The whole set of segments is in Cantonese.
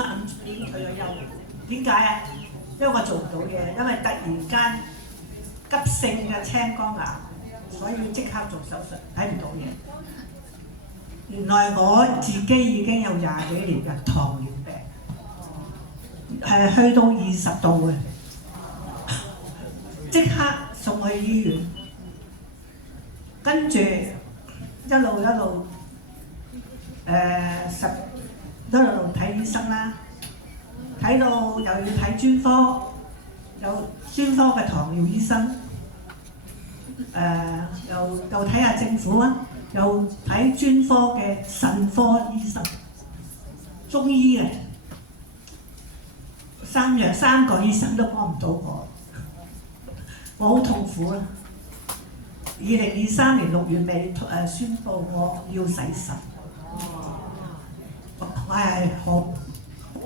5年退咗休。點解啊？因為我做唔到嘢，因為突然間急性嘅青光眼，所以要即刻做手術，睇唔到嘢。原來我自己已經有20幾年嘅糖尿病，係去到20度嘅，即刻送去醫院，跟住一路睇醫生啦，睇到又要睇專科，有專科嘅糖尿醫生，又睇下政府啊，又睇專科嘅腎科醫生，中醫嘅三個醫生都幫唔到我，我好痛苦啊！2023年6月尾宣布我要洗腎，我係好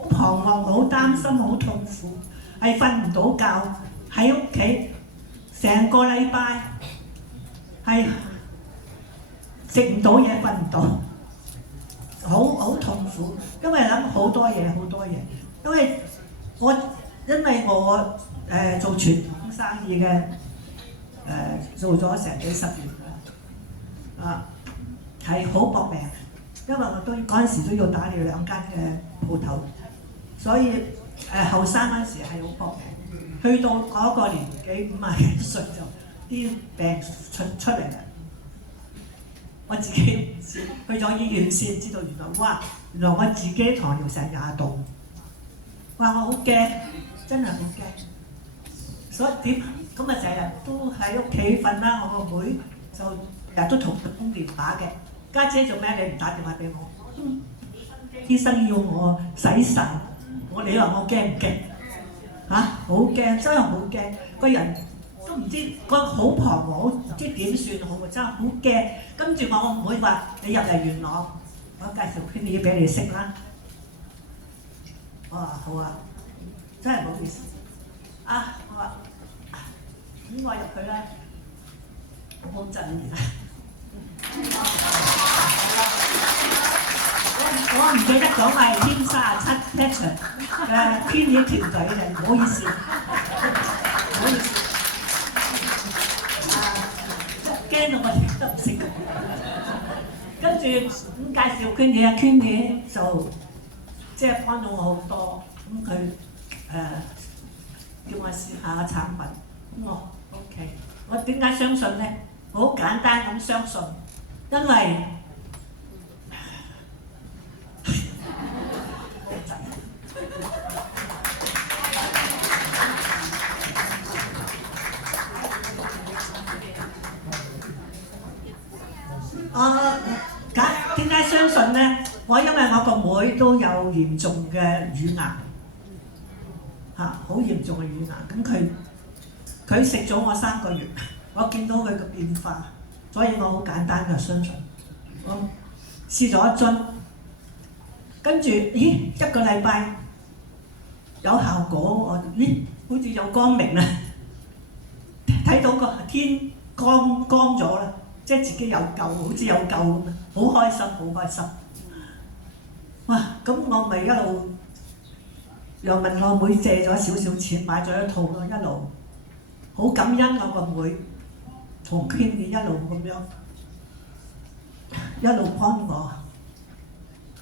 彷徨、好擔心、好痛苦，係瞓唔到覺，喺屋企成個禮拜係食唔到嘢，瞓唔到，好痛苦，因為諗好多嘢，因為我做傳統生意嘅。做咗成幾10年啦，係好搏命，因為我都嗰陣時都要打理2間嘅鋪頭，所以後生嗰陣時係好搏命，去到嗰個年紀50幾歲就啲病出嚟啦。我自己唔知，去咗醫院先知道原來我自己糖尿成20度，我好驚，真係好驚，所以點？咁啊，成日都喺屋企瞓啦。我個妹就日都同佢通電話嘅。家姐做咩？你唔打電話俾我？醫生要我洗腎，你話我驚唔驚？好驚，真係好驚。個人都唔知，好彷徨，唔知點算好，真係好驚。跟住我個妹話：你入嚟元朗，我介紹圈嘢俾你識啦。我話好啊，真係唔好意思。我話。咁我入去啦，好震嘅。我唔記得講我係添37 Passion 嘅編嘢團隊嘅，唔好意思，驚到我哋都唔識。跟住咁介紹編嘢，編嘢就即係幫到我好多。咁佢叫我試下個產品，我。OK， 我點解相信呢？好簡單咁相信，因為點解相信呢？因為我個妹都有嚴重嘅乳癌，好嚴重嘅乳癌，咁佢食咗我3個月，我見到佢嘅變化，所以我好簡單嘅相信。我試咗1樽，跟住1個禮拜有效果，好似有光明啦，睇到個天光咗啦，即係自己有救，好似有救咁啊！好開心。哇！咁我咪一路又問我妹借咗少少錢買咗1套咯，一路。好感恩我個妹同圈嘅一路咁樣，一路幫我。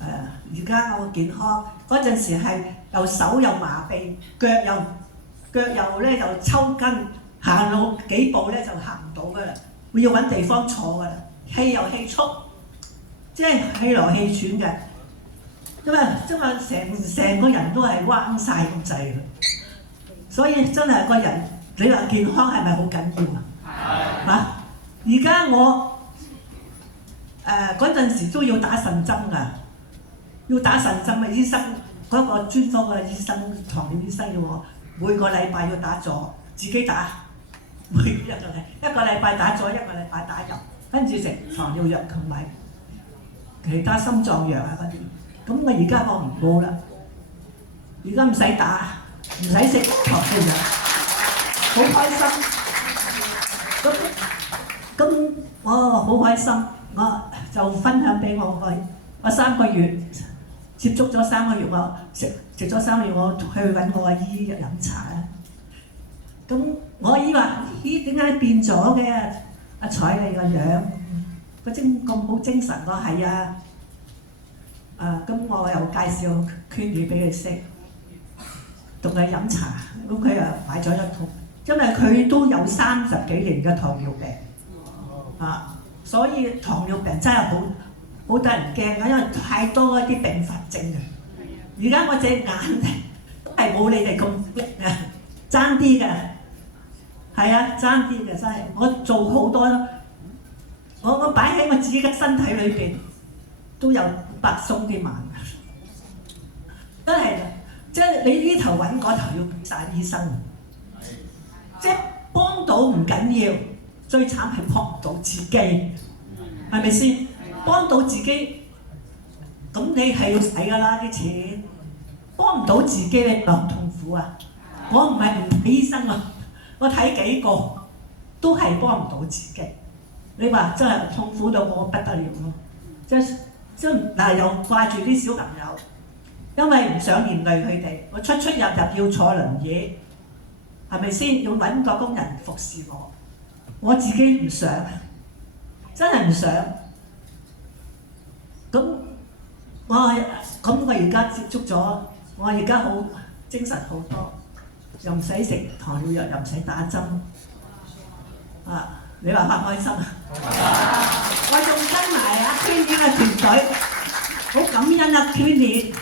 而家我健康嗰陣時係又手又麻痹，腳又咧又抽筋，行路幾步咧就行唔到噶啦，會要揾地方坐噶啦，氣又氣促，即係氣來氣喘嘅，因為成個人都係彎晒咁滯嘅，所以真係個人。你話健康係咪好緊要啊？而家我嗰陣時都要打腎針㗎，要打腎針嘅醫生，嗰個專科嘅醫生，糖尿醫生要我每個禮拜要打咗，自己打，一個禮拜打咗，一個禮拜打入，跟住食糖尿藥同埋其他心臟藥啊嗰啲。咁我而家我唔冇啦，而家唔使打，唔使食糖尿藥。好開心，咁我好開心，我就分享俾我3個月接觸咗3個月，我食咗3個月，我去揾我阿姨飲茶咧。咁我阿姨話：咦，點解變咗嘅？阿彩你個樣，咁好精神。我係啊。咁我又介紹Queenie俾佢識，同佢飲茶。咁佢又買咗一套，因為佢都有30幾年嘅糖尿病。所以糖尿病真係好得人驚嘅，因為太多一啲併發症嘅。而家我隻眼都係冇你哋咁叻嘅，爭啲嘅，係啊，爭啲嘅真係。我做好多，我擺喺我自己嘅身體裏邊都有百鬆啲萬，真係嘅。即係你呢頭揾嗰頭要俾晒醫生，即係幫到唔緊要，最慘係幫唔到自己，係咪先？幫到自己，咁你係要使㗎啦啲錢。幫唔到自己，你咪好痛苦啊！我唔係唔睇醫生啊，我睇幾個都係幫唔到自己。你話真係痛苦到我不得了咯！即嗱又掛住啲小朋友，因為唔想連累佢哋，我出入要坐輪椅，係咪先？要揾個工人服侍我自己唔想，真係唔想。咁我而家接觸咗，我而家好精神好多，又唔使食糖尿藥，又唔使打針。你話開唔開心啊？我仲跟埋阿 Queenie 嘅團隊，好感恩啊 Queenie，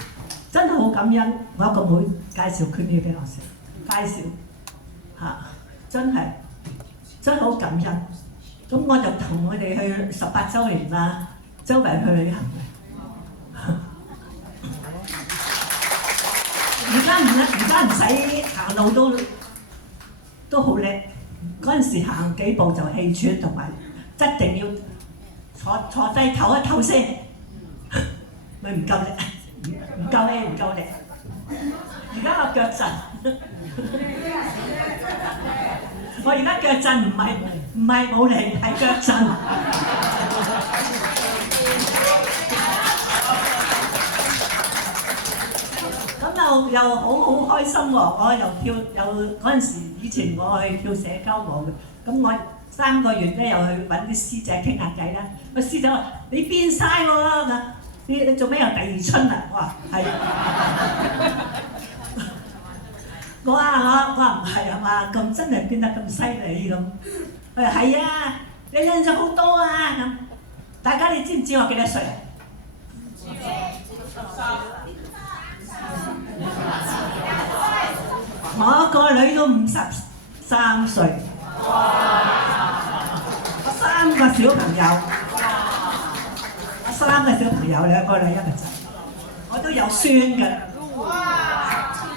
真係好感恩。我有個妹介紹 Queenie 俾我食，介紹真係好感恩。咁我就同佢哋去18週年啦，周圍去旅行嘅。而家唔使行路都好叻。嗰陣時行幾步就氣喘，同埋一定要坐低唞一唞先，咪唔夠力，唔夠力。而家我腳震，我而家腳震唔係冇力，係腳震。咁又好開心喎！我又嗰陣時，以前我去跳社交舞嘅，咁我3個月咧又去揾啲師姐傾下偈啦。個師姐話：你變曬喎！你做咩有第2春啊？我話係。我話唔係啊嘛，咁真係變得咁犀利咁。佢話係啊，你靚咗好多啊咁。大家你知唔知我幾多歲啊？我個女都53歲，我3個小朋友，2個女1個仔，我都有孫嘅，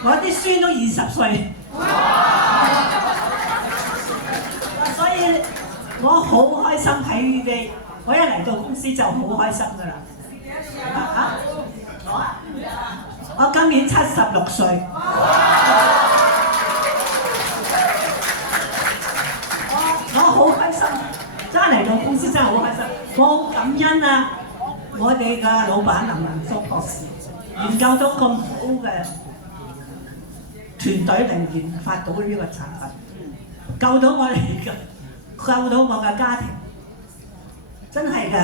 我啲孫都20歲，所以我好開心睇佢哋，我一嚟到公司就好開心㗎啦。我今年76歲。我好開心，真係嚟到公司真係好開心。我好感恩啊！我哋嘅老闆林文福博士研究到咁好嘅團隊嚟研發到呢個產品，救到我嘅家庭，真係嘅。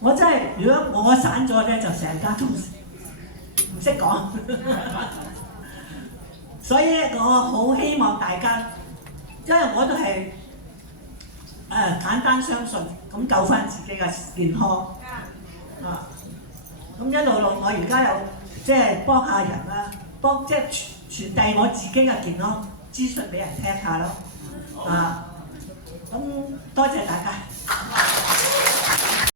我真係，如果我散咗咧，就成家都唔識講。所以咧，我好希望大家，因為我都係簡單相信，咁救翻自己嘅健康咁一路我而家有即係幫下人啦，即係傳遞我自己嘅健康資訊俾人聽下咯。咁多謝大家。